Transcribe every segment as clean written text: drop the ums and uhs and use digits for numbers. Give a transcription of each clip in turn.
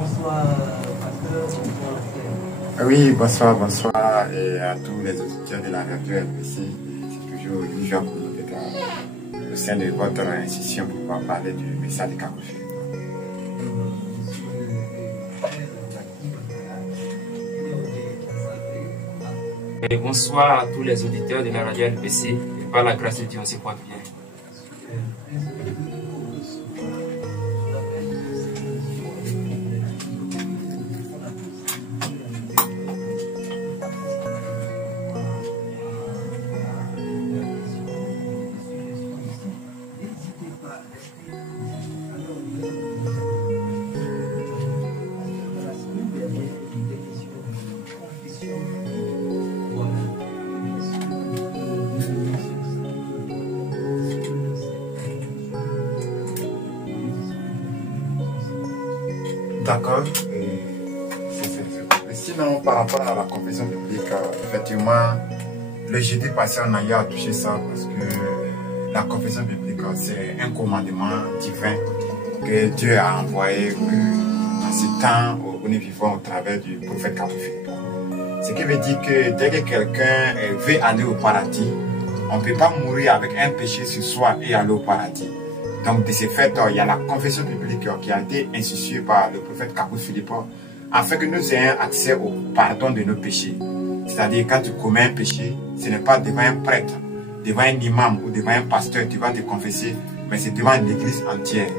Bonsoir, pasteur. Bonsoir, frère. Oui, bonsoir et à tous les auditeurs de la radio LPC. C'est toujours une joie pour nous d'être au sein de votre institution pour pouvoir parler du message de Kakoufi. Et bonsoir à tous les auditeurs de la radio LPC. Et par la grâce de Dieu, on se porte bien. D'accord. Sinon, par rapport à la confession biblique, effectivement, le jeudi passé, on a eu à toucher ça parce que la confession biblique, c'est un commandement divin que Dieu a envoyé en ce temps où nous vivons au travers du prophète Kakoufi. Ce qui veut dire que dès que quelqu'un veut aller au paradis, on ne peut pas mourir avec un péché sur soi et aller au paradis. Donc, de ce fait, il y a la confession biblique qui a été instituée par le prophète Kakoufi afin que nous ayons accès au pardon de nos péchés. C'est-à-dire, quand tu commets un péché, ce n'est pas devant un prêtre, devant un imam ou devant un pasteur tu vas te confesser, mais c'est devant l'église entière.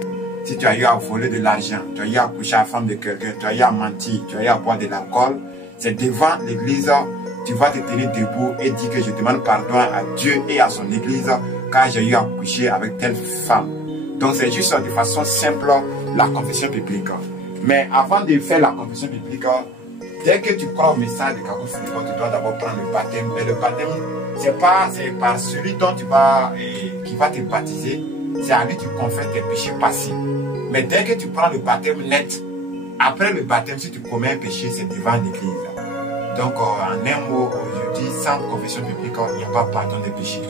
Si tu as eu à voler de l'argent, tu as eu à coucher à la femme de quelqu'un, tu as eu à mentir, tu as eu à boire de l'alcool, c'est devant l'église, tu vas te tenir debout et dire que je demande pardon à Dieu et à son église car j'ai eu à coucher avec telle femme. Donc c'est juste de façon simple la confession biblique. Mais avant de faire la confession biblique, dès que tu crois au message de Kakoufi, tu dois d'abord prendre le baptême. Mais le baptême, c'est par celui dont qui va te baptiser, c'est à lui que tu confesses tes péchés passés. Mais dès que tu prends le baptême net, après le baptême, si tu commets un péché, c'est devant l'église. Donc en un mot, je dis sans confession biblique, il n'y a pas pardon des péchés.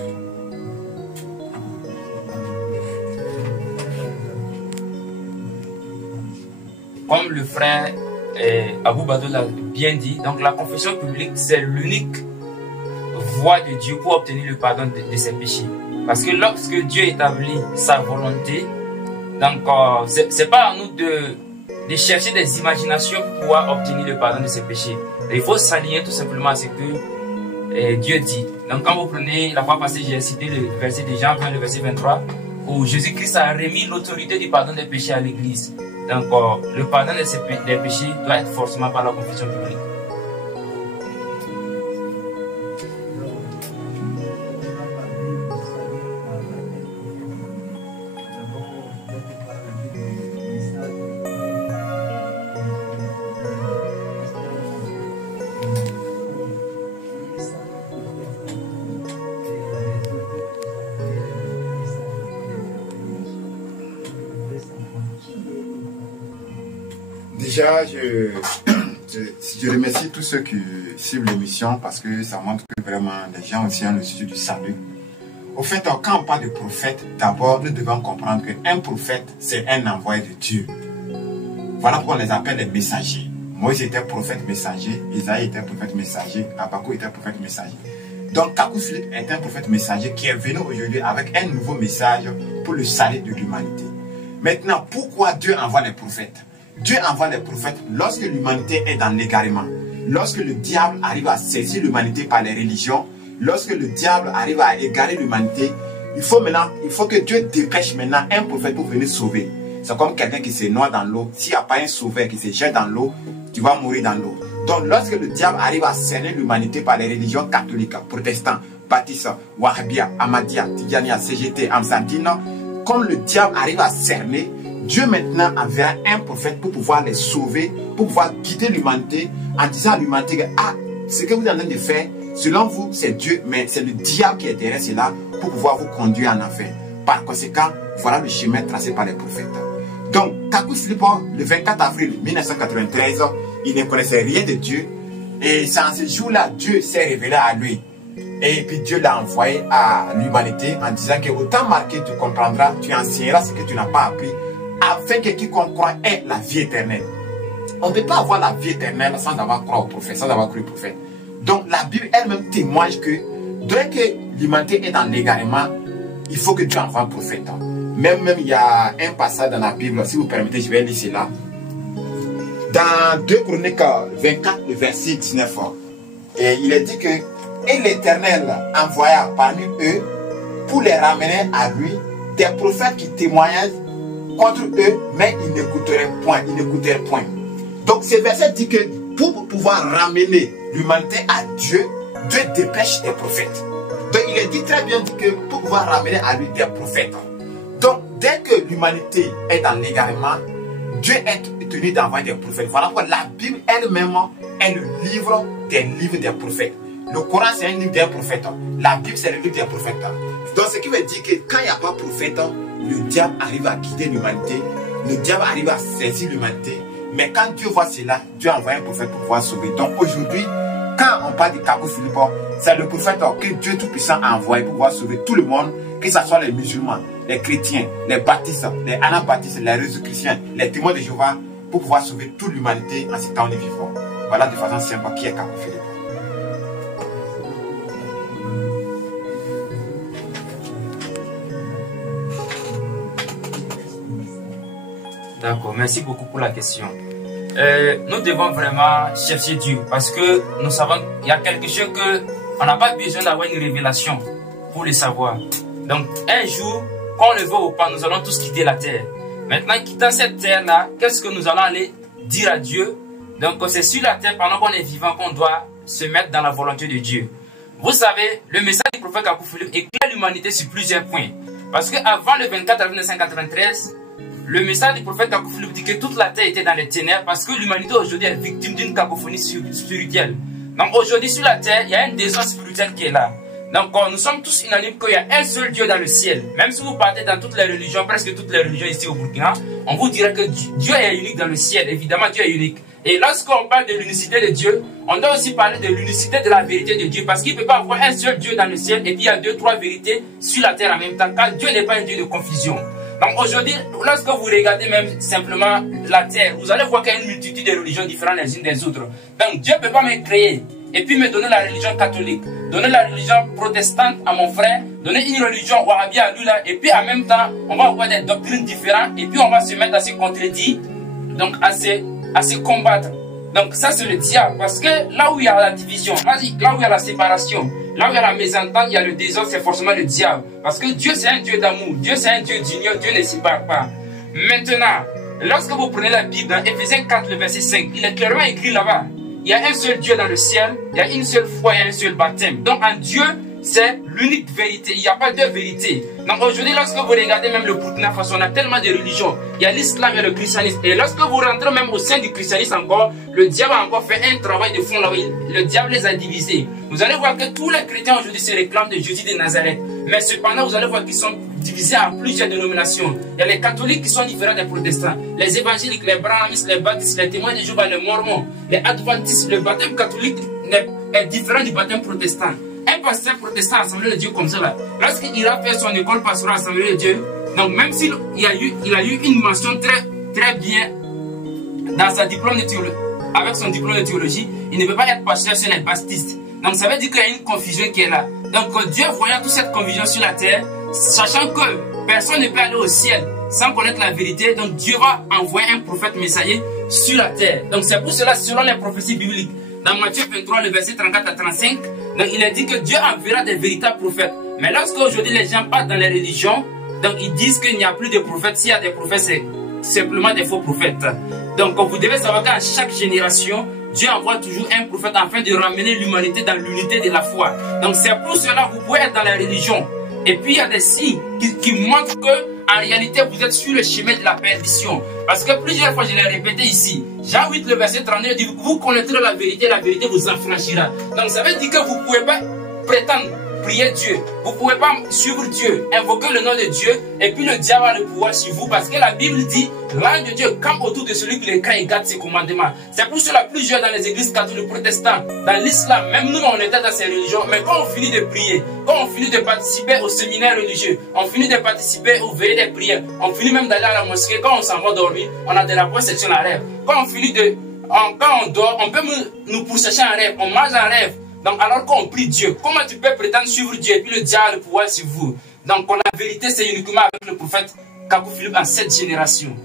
Comme le frère Abou Bado l'a bien dit, donc la confession publique, c'est l'unique voie de Dieu pour obtenir le pardon de ses péchés. Parce que lorsque Dieu établit sa volonté, donc c'est pas à nous de chercher des imaginations pour pouvoir obtenir le pardon de ses péchés. Et il faut s'aligner tout simplement à ce que Dieu dit. Donc quand vous prenez, la fois passée j'ai cité le verset de Jean 20, le verset 23, où Jésus-Christ a remis l'autorité du pardon des péchés à l'Église. Donc, le pardon des péchés doit être forcément par la confession publique. Déjà, je remercie tous ceux qui suivent l'émission parce que ça montre que vraiment les gens aussi ont le souci du salut. Au fait, quand on parle de prophète, d'abord, nous devons comprendre qu'un prophète, c'est un envoyé de Dieu. Voilà pourquoi on les appelle les messagers. Moïse était prophète messager, Isaïe était prophète messager, Habakkuk était prophète messager. Donc, Kakoufi est un prophète messager qui est venu aujourd'hui avec un nouveau message pour le salut de l'humanité. Maintenant, pourquoi Dieu envoie les prophètes? Dieu envoie les prophètes lorsque l'humanité est dans l'égarement, lorsque le diable arrive à saisir l'humanité par les religions, lorsque le diable arrive à égarer l'humanité. Il faut que Dieu dépêche maintenant un prophète pour venir sauver. C'est comme quelqu'un qui se noie dans l'eau. S'il n'y a pas un sauveur qui se jette dans l'eau, tu vas mourir dans l'eau. Donc lorsque le diable arrive à cerner l'humanité par les religions catholiques, protestants, baptistes, wahhabia, ahmadiyya, tidjaniya, CGT, amsandine, comme le diable arrive à cerner, Dieu maintenant enverra un prophète pour pouvoir les sauver, pour pouvoir guider l'humanité en disant à l'humanité que ce que vous êtes en train de faire, selon vous, c'est Dieu, mais c'est le diable qui est derrière cela pour pouvoir vous conduire en enfer. Par conséquent, voilà le chemin tracé par les prophètes. Donc, Kakoufi, le 24 avril 1993, il ne connaissait rien de Dieu. Et c'est en ce jour-là, Dieu s'est révélé à lui. Et puis Dieu l'a envoyé à l'humanité en disant que autant marqué tu comprendras, tu enseigneras ce que tu n'as pas appris, afin que quiconque croit ait la vie éternelle. on ne peut pas avoir la vie éternelle sans avoir croire au prophète, sans avoir cru au prophète. Donc la Bible elle-même témoigne que dès que l'humanité est dans l'égarement, il faut que Dieu envoie un prophète. Même il y a un passage dans la Bible, si vous permettez, je vais lire cela. Dans 2 Chroniques 24, le verset 19, et il est dit que et l'Éternel envoya parmi eux pour les ramener à lui des prophètes qui témoignaient contre eux, mais ils n'écouteraient point, Donc ce verset dit que pour pouvoir ramener l'humanité à Dieu, Dieu dépêche des prophètes. Donc il est dit très bien dit que pour pouvoir ramener à lui des prophètes. Donc dès que l'humanité est dans l'égarement, Dieu est tenu d'envoyer des prophètes. Voilà pourquoi la Bible elle-même est le livre des prophètes. Le Coran c'est un livre des prophètes. La Bible c'est le livre des prophètes. Donc ce qui veut dire que quand il n'y a pas de prophète, le diable arrive à guider l'humanité. Le diable arrive à saisir l'humanité. Mais quand Dieu voit cela, Dieu envoie un prophète pour pouvoir sauver. Donc aujourd'hui, quand on parle de Kakou Philippe, c'est le prophète que Dieu Tout-Puissant a envoyé pour pouvoir sauver tout le monde, que ce soit les musulmans, les chrétiens, les baptistes, les anabaptistes, les réseaux-chrétiens, les témoins de Jéhovah, pour pouvoir sauver toute l'humanité en ce temps où nous vivons. Voilà de façon simple qui est Kakou Philippe. D'accord, merci beaucoup pour la question. Nous devons vraiment chercher Dieu parce que nous savons qu'il y a quelque chose que on n'a pas besoin d'avoir une révélation pour le savoir. Donc un jour, qu'on le veut ou pas, nous allons tous quitter la terre. Maintenant, quittant cette terre-là, qu'est-ce que nous allons aller dire à Dieu? Donc c'est sur la terre, pendant qu'on est vivant, qu'on doit se mettre dans la volonté de Dieu. Vous savez, le message du prophète Kakou Philippe éclaire l'humanité sur plusieurs points. Parce qu'avant le 24 avril 1993, le message du prophète Kakou Philippe dit que toute la terre était dans les ténèbres parce que l'humanité aujourd'hui est victime d'une cacophonie spirituelle. Donc aujourd'hui sur la terre, il y a un désordre spirituel qui est là. Donc nous sommes tous unanimes qu'il y a un seul Dieu dans le ciel. Même si vous partez dans toutes les religions, presque toutes les religions ici au Burkina, on vous dirait que Dieu est unique dans le ciel. Évidemment, Dieu est unique. Et lorsqu'on parle de l'unicité de Dieu, on doit aussi parler de l'unicité de la vérité de Dieu. Parce qu'il ne peut pas avoir un seul Dieu dans le ciel et puis il y a 2, 3 vérités sur la terre en même temps. Car Dieu n'est pas un Dieu de confusion. Donc aujourd'hui, lorsque vous regardez même simplement la terre, vous allez voir qu'il y a une multitude de religions différentes les unes des autres. Donc Dieu ne peut pas me créer et puis me donner la religion catholique, donner la religion protestante à mon frère, donner une religion wahhabi à lui là, et puis en même temps, on va avoir des doctrines différentes et puis on va se mettre à se contredire, donc à se combattre. Donc ça c'est le diable, parce que là où il y a la division, là où il y a la séparation, là où il y a la mésentente, il y a le désordre, c'est forcément le diable. Parce que Dieu c'est un Dieu d'amour, Dieu c'est un Dieu d'union, Dieu ne sépare pas. Maintenant, lorsque vous prenez la Bible dans Éphésiens 4, le verset 5, il est clairement écrit là-bas, il y a un seul Dieu dans le ciel, il y a une seule foi, il y a un seul baptême. Donc en Dieu, c'est l'unique vérité, il n'y a pas deux vérités. Donc aujourd'hui, lorsque vous regardez même le Burkina Faso, on a tellement de religions, il y a l'islam et le christianisme. Et lorsque vous rentrez même au sein du christianisme encore, le diable a encore fait un travail de fond là où le diable les a divisés. Vous allez voir que tous les chrétiens aujourd'hui se réclament de Jésus de Nazareth. Mais cependant, vous allez voir qu'ils sont divisés en plusieurs dénominations. Il y a les catholiques qui sont différents des protestants, les évangéliques, les brahmanistes, les baptistes, les témoins de Jéhovah, les mormons, les adventistes. Le baptême catholique est différent du baptême protestant. Un pasteur protestant à l'Assemblée de Dieu comme ça là, lorsqu'il ira faire son école pastorale à l'Assemblée de Dieu, donc même s'il a eu une mention très bien dans sa diplôme de théologie, avec son diplôme de théologie, il ne peut pas être pasteur chez les baptistes. Donc ça veut dire qu'il y a une confusion qui est là. Donc Dieu voyant toute cette confusion sur la terre, sachant que personne ne peut aller au ciel sans connaître la vérité, donc Dieu va envoyer un prophète messager sur la terre. Donc c'est pour cela, selon les prophéties bibliques, dans Matthieu 23, le verset 34 à 35, donc il est dit que Dieu enverra des véritables prophètes. Mais lorsque aujourd'hui les gens partent dans les religions, donc ils disent qu'il n'y a plus de prophètes. S'il y a des prophètes, c'est simplement des faux prophètes. Donc vous devez savoir qu'à chaque génération, Dieu envoie toujours un prophète afin de ramener l'humanité dans l'unité de la foi. Donc c'est pour cela que vous pouvez être dans la religion. Et puis il y a des signes qui montrent que en réalité vous êtes sur le chemin de la perdition. Parce que plusieurs fois je l'ai répété ici, Jean 8 le verset 39 dit vous connaîtrez la vérité vous affranchira. Donc ça veut dire que vous ne pouvez pas prétendre prier Dieu, vous ne pouvez pas suivre Dieu, invoquer le nom de Dieu et puis le diable a le pouvoir sur vous, parce que la Bible dit l'ange de Dieu campe autour de celui qui les craint et garde ses commandements. C'est pour cela plusieurs dans les églises catholiques protestantes, dans l'islam, même nous on était dans ces religions, mais quand on finit de prier, quand on finit de participer au séminaire religieux, on finit de participer aux veillées des prières, on finit même d'aller à la mosquée, quand on s'en va dormir, on a des rapports sexuels en rêve. Quand on finit quand on dort, on peut nous pourchasser en rêve, on mange en rêve. Donc, alors qu'on prie Dieu, comment tu peux prétendre suivre Dieu et puis le diable a le pouvoir sur vous? Donc, la vérité, c'est uniquement avec le prophète Kakou Philippe en cette génération.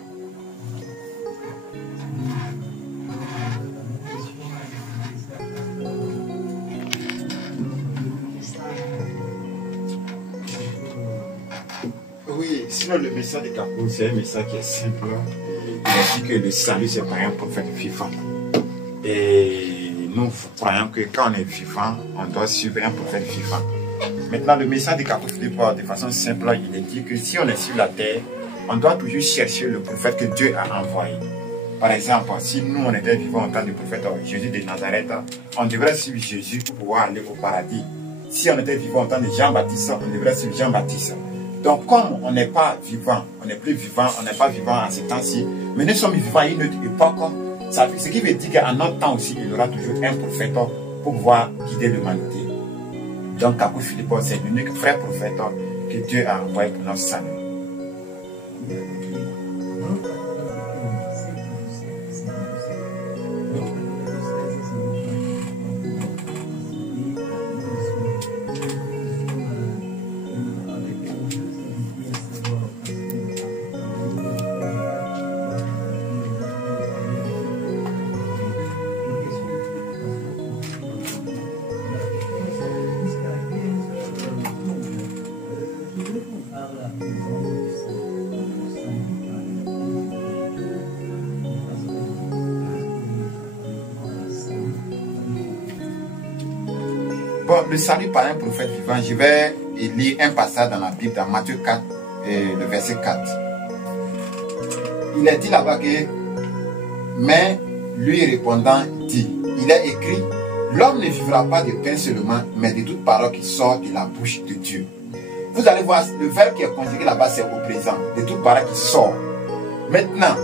Oui, sinon le message de Kakou, c'est un message qui est simple. Il a dit que le salut, c'est pas un prophète vivant. Et nous croyons que quand on est vivant, on doit suivre un prophète vivant. Maintenant, le message de Kakou Philippe, de façon simple, il est dit que si on est sur la terre, on doit toujours chercher le prophète que Dieu a envoyé. Par exemple, si nous, on était vivants en tant que prophète Jésus de Nazareth, on devrait suivre Jésus pour pouvoir aller au paradis. Si on était vivant en tant que Jean-Baptiste, on devrait suivre Jean-Baptiste. Donc, comme on n'est pas vivant, on n'est plus vivant, on n'est pas vivant à ce temps-ci, mais nous sommes vivants à une autre époque, ce qui veut dire qu'à notre temps aussi, il y aura toujours un prophète pour pouvoir guider l'humanité. Donc, Kakou Philippe, c'est l'unique vrai prophète que Dieu a envoyé pour notre salut. Bon, le salut par un prophète vivant, je vais lire un passage dans la Bible, dans Matthieu 4, le verset 4. Il est dit là-bas que, mais lui répondant dit, il est écrit, l'homme ne vivra pas de pain seulement, mais de toute parole qui sort de la bouche de Dieu. Vous allez voir, le verbe qui est conjugué là-bas, c'est au présent, de toute parole qui sort. Maintenant,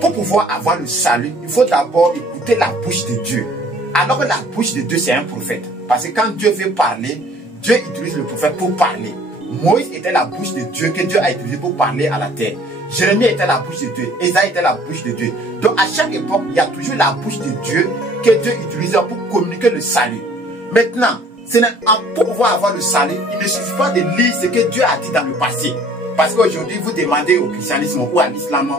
pour pouvoir avoir le salut, il faut d'abord écouter la bouche de Dieu. Alors que la bouche de Dieu, c'est un prophète. Parce que quand Dieu veut parler, Dieu utilise le prophète pour parler. Moïse était la bouche de Dieu que Dieu a utilisée pour parler à la terre. Jérémie était la bouche de Dieu. Ésaïe était la bouche de Dieu. Donc à chaque époque, il y a toujours la bouche de Dieu que Dieu utilise pour communiquer le salut. Maintenant, pour pouvoir avoir le salut, il ne suffit pas de lire ce que Dieu a dit dans le passé. Parce qu'aujourd'hui, vous demandez au christianisme ou à l'islam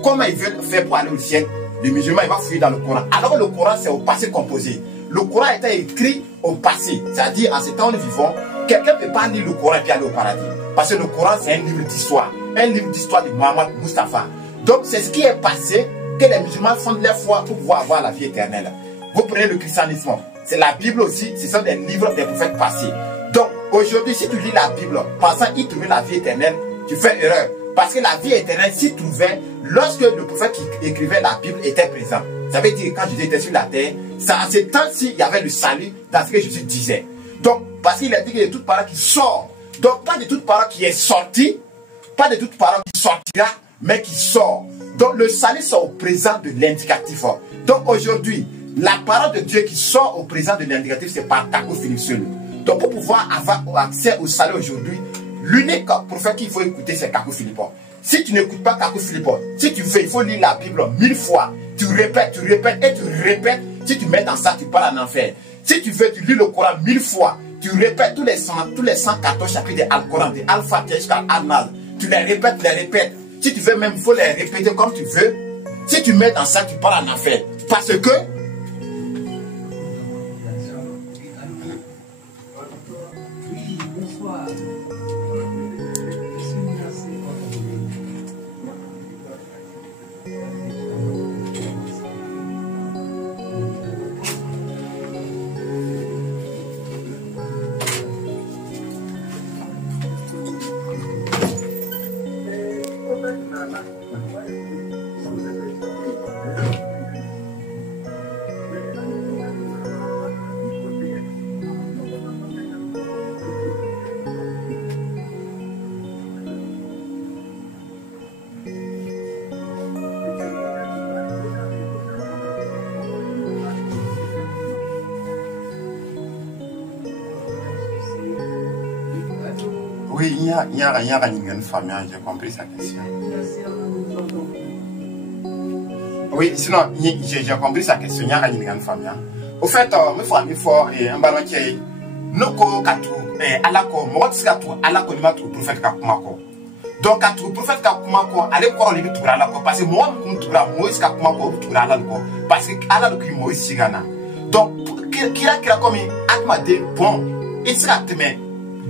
comment ils veulent faire pour aller au ciel. Le musulman, il va fouiller dans le Coran. Alors que le Coran, c'est au passé composé. Le Coran était écrit au passé. C'est-à-dire, en ce temps où nous vivons, quelqu'un ne peut pas lire le Coran et puis aller au paradis. Parce que le Coran, c'est un livre d'histoire. Un livre d'histoire de Mohammed Mustafa. Donc, c'est ce qui est passé que les musulmans font de leur foi pour pouvoir avoir la vie éternelle. Vous prenez le christianisme. C'est la Bible aussi. Ce sont des livres des prophètes passés. Donc, aujourd'hui, si tu lis la Bible, pensant y trouver la vie éternelle, tu fais erreur. Parce que la vie éternelle s'y trouvait lorsque le prophète qui écrivait la Bible était présent. Ça veut dire que quand Jésus était sur la terre, c'est en ce temps-ci il y avait le salut dans ce que Jésus disait. Donc, parce qu'il a dit qu'il y a de toute parole qui sort. Donc, pas de toute parole qui est sortie, pas de toute parole qui sortira, mais qui sort. Donc, le salut c'est au présent de l'indicatif. Donc, aujourd'hui, la parole de Dieu qui sort au présent de l'indicatif, c'est par Kakou Philippe seul. Donc, pour pouvoir avoir accès au salut aujourd'hui, l'unique prophète qu'il faut écouter, c'est Kakou Philippe. Si tu n'écoutes pas Kakou Philippe, si tu veux, il faut lire la Bible 1000 fois. Tu répètes et tu répètes. Si tu mets dans ça, tu pars en enfer. Si tu veux, tu lis le Coran 1000 fois. Tu répètes tous les 114 chapitres de Al-Coran, de Al-Fatiha jusqu'à Al-Nas. Tu les répètes, Si tu veux même, il faut les répéter comme tu veux. Si tu mets dans ça, tu pars en enfer. Parce que oui, il y a une famille, j'ai compris sa question. Oui, sinon, j'ai compris sa question. Au fait, il faut un ballon qui est noko katu alako moti katu alako ni matu prophète kakumako. Donc katu prophète kakumako ale ko libi tura alako parce que moi tura Moïse kakumako tura alako parce que alako ki Moïse sigana. Donc kira comme atma de bon il sera teme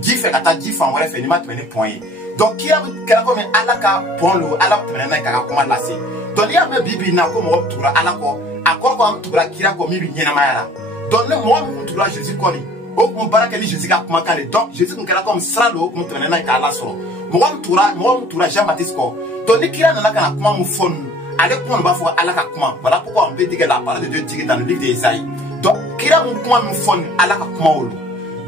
gife kata gife en vrai fait ni matu ne point. Donc kira comme alaka bon lo alako teme na kakuma lasi. Donc il y a même bibi na ko mo tura alako akoko tura kira ko mi bi nyena mayala. Donc moi tura Jésus koni au comparé que Jésus a commencé donc Jésus qu'on comme ça l'eau qu'on tenait na kala so moi toura Jean-Baptiste ko donc ni kira na kana comment mon fond avec moi on va voir alaka comment voilà pourquoi on peut dire que la parole de Dieu dit dans le livre d'Ésaïe donc kira mon comment mon fond alaka comment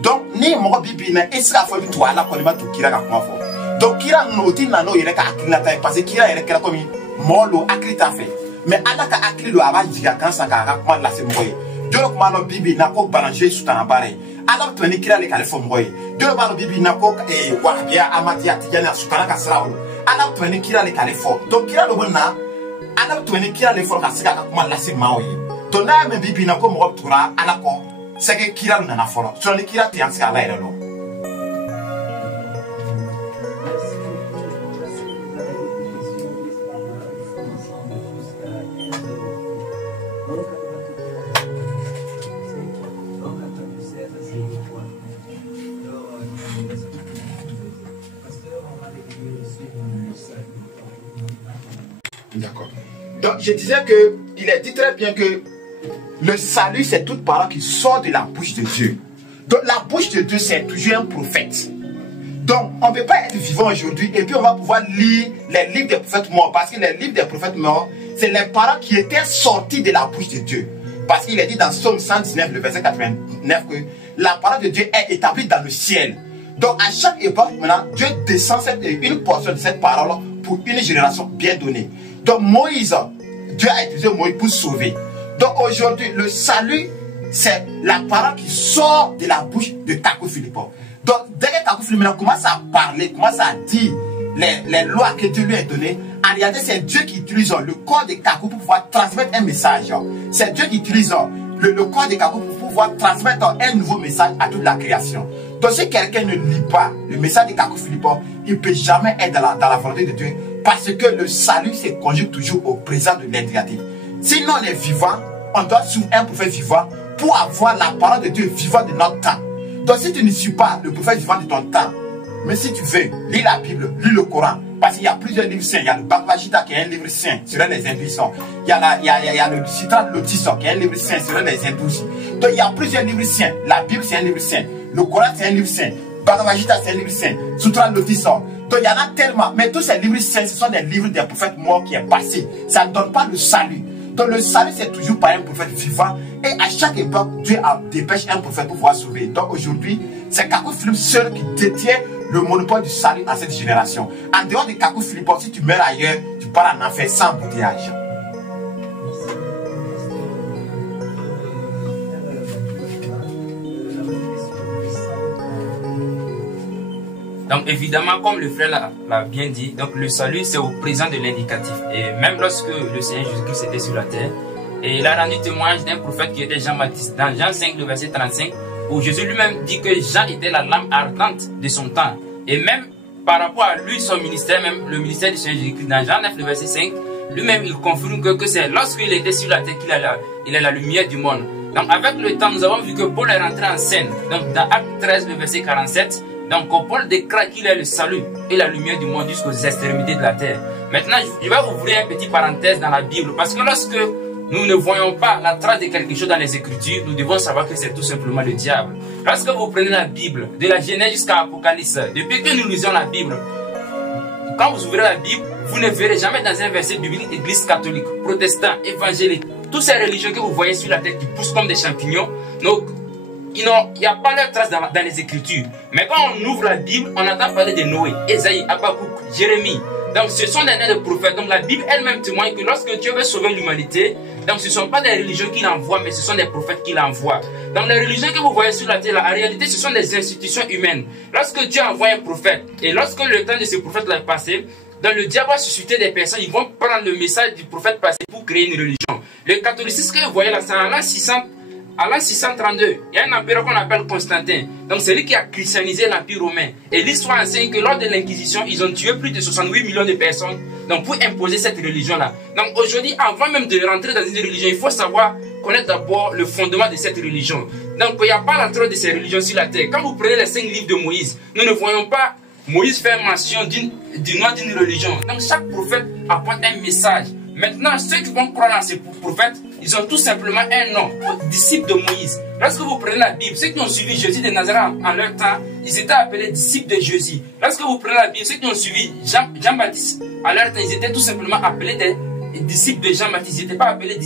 donc ni mo bibi na Israël faut toi ala ko ni ma to kira ka comment fo donc kira no ti na no yere ka akina ta parce que kira yere kira comme molo akrita fait mais alaka akilo aba jiga kan sa ka comment la se moye Dieu le commande bibi na ko balancer sous ta bare alors tu n'es kira le califo moye Dieu le commande bibi na ko wahbia amatia tijana sukana ka srawo alors tu n'es kira le califo donc kira le bona alors tu n'es kira le fo ka sika ka kuma la se maoye to na me bibi na ko mo tura alako c'est que kira le na folo so ni kira ti anska la ere lo D'accord. Donc je disais que il est dit très bien que le salut c'est toute parole qui sort de la bouche de Dieu. Donc la bouche de Dieu c'est toujours un prophète. Donc on ne peut pas être vivant aujourd'hui et puis on va pouvoir lire les livres des prophètes morts parce que les livres des prophètes morts c'est les paroles qui étaient sorties de la bouche de Dieu. Parce qu'il est dit dans Psaume 119 le verset 89 que la parole de Dieu est établie dans le ciel. Donc à chaque époque maintenant Dieu descend une portion de cette parole pour une génération bien donnée. Donc Moïse, Dieu a utilisé Moïse pour sauver. Donc aujourd'hui, le salut, c'est la parole qui sort de la bouche de Kakou Philippe. Donc dès que Kakou Philippe commence à parler, commence à dire les lois que Dieu lui a données, en réalité c'est Dieu qui utilise le corps de Kakou pour pouvoir transmettre un message. C'est Dieu qui utilise le corps de Kakou pour pouvoir transmettre un nouveau message à toute la création. Donc si quelqu'un ne lit pas le message de Kakou Philippe, il ne peut jamais être dans la volonté de Dieu. Parce que le salut se conjugue toujours au présent de l'indicatif. Sinon on est vivant, on doit suivre un prophète vivant pour avoir la parole de Dieu vivant de notre temps. Donc si tu ne suis pas le prophète vivant de ton temps, mais si tu veux, lis la Bible, lis le Coran, parce qu'il y a plusieurs livres saints. Il y a le Bhagavad Gita qui est un livre saint sur les hindouisants. Il y a le Citra de Lotus qui est un livre saint sur les hindous. Donc il y a plusieurs livres saints. La Bible c'est un livre saint. Le Coran c'est un livre saint. Bhagavad Gita c'est un livre saint. Sutra de Lotus. Donc il y en a tellement, mais tous ces livres saints, ce sont des livres des prophètes morts qui est passé. Ça ne donne pas le salut. Donc le salut c'est toujours par un prophète vivant. Et à chaque époque, Dieu dépêche un prophète pour pouvoir sauver. Donc aujourd'hui, c'est Kakou Philippe seul qui détient le monopole du salut à cette génération. En dehors de Kakou Philippe, si tu meurs ailleurs, tu pars en enfer sans embouteillage. Donc évidemment, comme le frère l'a bien dit, donc le salut c'est au présent de l'indicatif. Et même lorsque le Seigneur Jésus-Christ était sur la terre, et il a rendu témoignage d'un prophète qui était Jean-Baptiste, dans Jean 5, le verset 35, où Jésus lui-même dit que Jean était la lame ardente de son temps. Et même par rapport à lui, son ministère, même le ministère du Seigneur Jésus-Christ, dans Jean 9, le verset 5, lui-même il confirme que c'est lorsqu'il était sur la terre qu'il est la lumière du monde. Donc avec le temps, nous avons vu que Paul est rentré en scène. Donc dans Acte 13, le verset 47, donc Paul déclare qu'il est le salut et la lumière du monde jusqu'aux extrémités de la terre. Maintenant, je vais ouvrir une petite parenthèse dans la Bible, parce que lorsque nous ne voyons pas la trace de quelque chose dans les Écritures, nous devons savoir que c'est tout simplement le diable. Lorsque vous prenez la Bible, de la Genèse jusqu'à l'Apocalypse, depuis que nous lisons la Bible, quand vous ouvrez la Bible, vous ne verrez jamais dans un verset biblique Église catholique, protestant, évangélique, toutes ces religions que vous voyez sur la terre qui poussent comme des champignons. Donc, il n'y a pas leur trace dans les Écritures. Mais quand on ouvre la Bible, on entend parler de Noé, Ésaïe, Habakkuk, Jérémie. Donc ce sont des noms de prophètes. Donc la Bible elle-même témoigne que lorsque Dieu veut sauver l'humanité, donc ce ne sont pas des religions qu'il envoie, mais ce sont des prophètes qu'il envoie. Donc les religions que vous voyez sur la terre, en réalité, ce sont des institutions humaines. Lorsque Dieu envoie un prophète, et lorsque le temps de ce prophète est passé, Donc le diable va susciter des personnes, ils vont prendre le message du prophète passé pour créer une religion. Le catholicisme que vous voyez là, c'est en l'an 632, il y a un empereur qu'on appelle Constantin. Donc c'est lui qui a christianisé l'Empire romain. Et l'histoire enseigne que lors de l'Inquisition, ils ont tué plus de 68 millions de personnes donc pour imposer cette religion-là. Donc aujourd'hui, avant même de rentrer dans une religion, il faut savoir connaître d'abord le fondement de cette religion. Donc il n'y a pas l'entrée de ces religions sur la terre. Quand vous prenez les 5 livres de Moïse, nous ne voyons pas Moïse faire mention du nom d'une religion. Donc chaque prophète apporte un message. Maintenant, ceux qui vont croire dans ces prophètes, ils ont tout simplement un nom, disciples de Moïse. Lorsque vous prenez la Bible, ceux qui ont suivi Jésus de Nazareth en leur temps, ils étaient appelés disciples de Jésus. Lorsque vous prenez la Bible, ceux qui ont suivi Jean-Baptiste en leur temps, ils étaient tout simplement appelés des disciples de Jean-Baptiste. Ils n'étaient pas appelés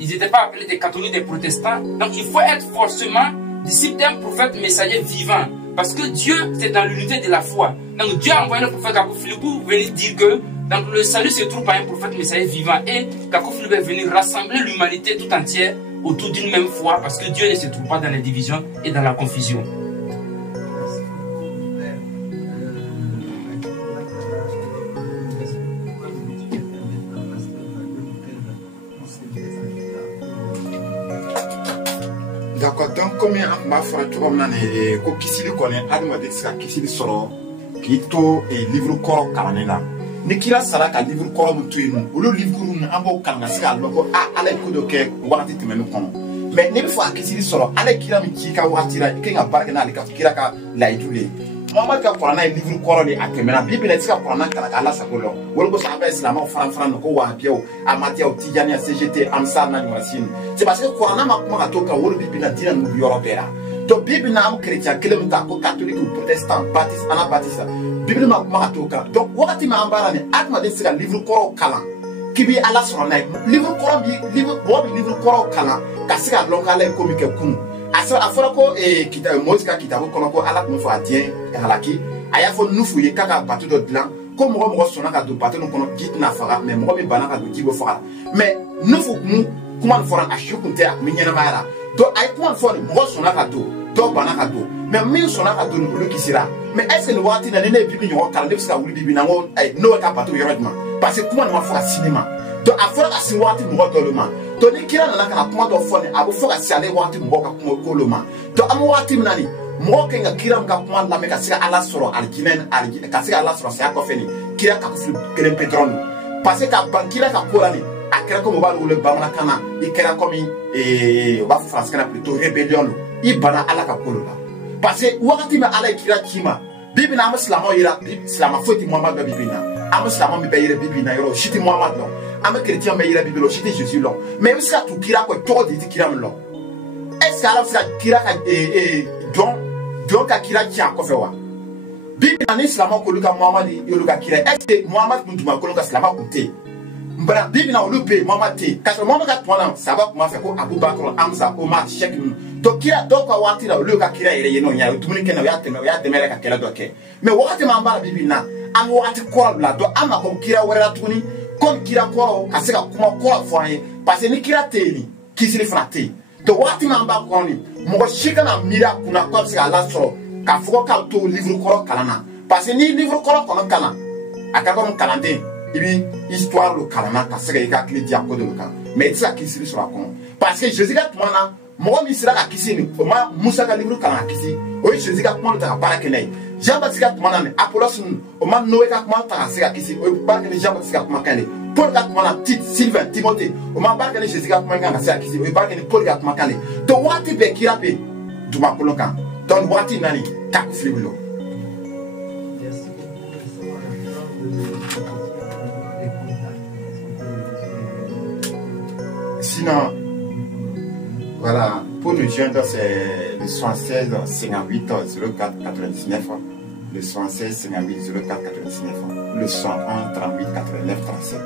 ils n'étaient pas appelés des catholiques, des protestants. Donc il faut être forcément disciple d'un prophète messager vivant. Parce que Dieu, c'est dans l'unité de la foi. Donc Dieu a envoyé le prophète Kakou Philippe pour venir dire que donc, le salut se trouve par un prophète messager vivant. Et Kakou Philippe est venu rassembler l'humanité tout entière autour d'une même foi. Parce que Dieu ne se trouve pas dans les divisions et dans la confusion. D'accord, donc comme on m'a fait tout comme on kisili connaît adamade sika kisili soro kito et livre koro kalanela ni kila sala ka livre koro mutuinu olo livre nu ambo kanga sika loko ala ko do ke wakati timenu kono mais ne faut kisili soro ala kila mi kika wakati ra kenga barka na alika kila ka laidule Muhammad ka Qur'an ay livre koro ni atemena bible sika Qur'an kala ala sakolo wolo ko sahaba islam fran ko wa biao amati au tijani CGT amsal na nyasine c'est parce que Qur'an ma kuma toka wolo bible na dina mu yorobera to bible na am chrétien kelem ta ko catholique ou protestant baptiste anabaptiste bible ma kuma toka donc wakati ma ambara ni atma de sika livre koro kala kibi ala sona livre koro livre koro kala kasika lonkale komike kun afora ko kita Moïse ka kita ko ko ala ko fa tien halaki aya fo nufu ye kaka batu do plan ko mo sona ka do batu no kono kitna fara mais mo mi bana ka do kibo fara mais nufu mu kuma fora ashukunte ak minyana mara do ay kuma fora mo sona ka do bana ka do mais mi sona ka do no lo kisira mais est-ce que no wati na ne bibi nyo kala ndefska wuli bibi na ngo no ka batu yorodma parce que kuma no fora cinéma to afora asi wati mo do le ma to ni kira na kana kuma do fone abo fora si ale wati mo ka kuma ko lo ma to am wati nani mo ke nga kira mga kuma la me ka sika ala soro aljinen ka sika ala soro sa ko feni kira ka fu kelen pedron parce que ban kira ka ko ni akira ko mo ba le ba na kana ikira ko mi ba France kana plutôt rébellion i bana ala ka ko la parce que wakati me ala kira kima bibi na muslimo yira islam foti Muhammad ba bibi na am muslimo mi be yira bibi na yoro shiti Muhammad no am chrétien me yira bibi lo shiti Jésus lo mais mi ska tu kira ko to di kira lo est-ce que ala ska kira ka donc ka kira ki akofe wa bibi na islam ko luka Muhammad yoro ka kira est-ce que Muhammad mutuma ko luka islam ko te mbara bibi na olupe Muhammad te ka so Muhammad ka twana sabab ma fe ko Abubakar Hamza Omar Sheikh to kira do ko wati la oluka kira ire yeno nya tumuni kena ya temere ka kela do ke mais wakati ma mbara bibi na am wakati ko la do ama ko kira wera tuni kon kira ko kasika kuma ko foye parce que ni kira te ni kisiri frate to wakati ma mbara ko ni mo shika na mira kuna ko sika la so ka fuko ka to livre ko kalana parce que ni livre ko kono kana akako mo kalande ibi histoire le kalana ka sika ka kli dia ko de le kan mais ça kisiri so akon parce que Jésus ga twana mo mi sira ka kisini ma Musa ka livre kalana kisi o Jésus ga twana ta para kenai Jean-Baptiste ka twana ne Apollos o ma Noé ka twana ta sika kisi o ba ke Jean-Baptiste ka twana kane Paul ka twana Sylvain Timothée o ma ba ke Jésus ga twana ka sika kisi o ba ke Paul ka twana kane to wati be kirape duma koloka don wati nani ka kuflibulo. Sinon, voilà, pour nous joindre, c'est le 76 58 04 99, le 76 58 04 99, le 101 38 89 37.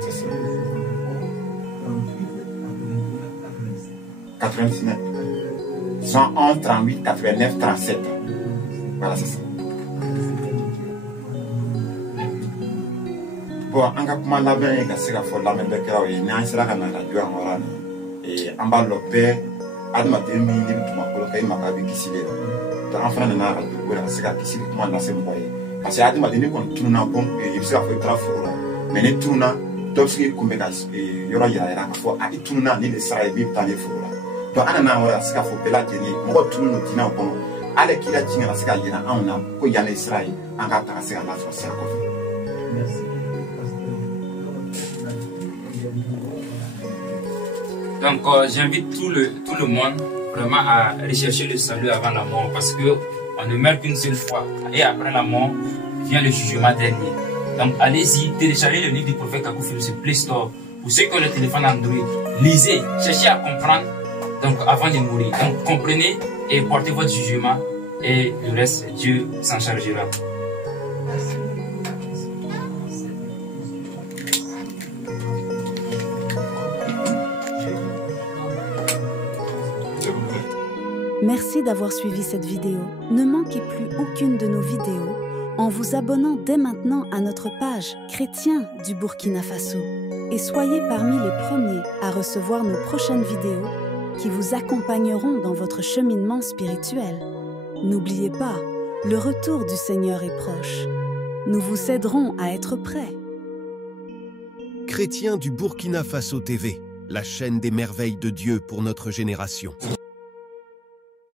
C'est ça. 99. 101 38 89 37. Voilà, c'est ça. Bon, on va comment la veille, c'est la folle, la même bekra, et n'a pas la radio en oran, et en bas le père, à ma 2 minutes, ma colocation m'a pas vu qui s'y est. an fana nana wɛrɛ ka se ka kisi kuma lase mɔgɔ ye parce que adamaden ne kɔni tununa bon i bɛ se k'a fɔ i taara foro la mais ne tununa dɔ bɛ se k'i kunbɛn ka yɔrɔ yira k'a fɔ a i tununa ni de sara ye min bɛ taa ne foro la donc an nana wɛrɛ ka se k'a fɔ bɛɛ lajɛlen mɔgɔ tunun don diinɛw kɔnɔ ale kira ji kana se ka yira anw na ko yan ne sira ye an ka taga se ka lasɔrɔ sira kɔfɛ. Donc j'invite tout le monde vraiment à rechercher le salut avant la mort parce que on ne meurt qu'une seule fois et après la mort vient le jugement dernier. Donc allez-y, téléchargez le livre du prophète Kakou sur le Play Store. Pour ceux qui ont le téléphone Android, lisez, cherchez à comprendre donc avant de mourir. Donc comprenez et portez votre jugement et le reste, Dieu s'en chargera. Merci d'avoir suivi cette vidéo. Ne manquez plus aucune de nos vidéos en vous abonnant dès maintenant à notre page Chrétiens du Burkina Faso. Et soyez parmi les premiers à recevoir nos prochaines vidéos qui vous accompagneront dans votre cheminement spirituel. N'oubliez pas, le retour du Seigneur est proche. Nous vous aiderons à être prêts. Chrétiens du Burkina Faso TV, la chaîne des merveilles de Dieu pour notre génération.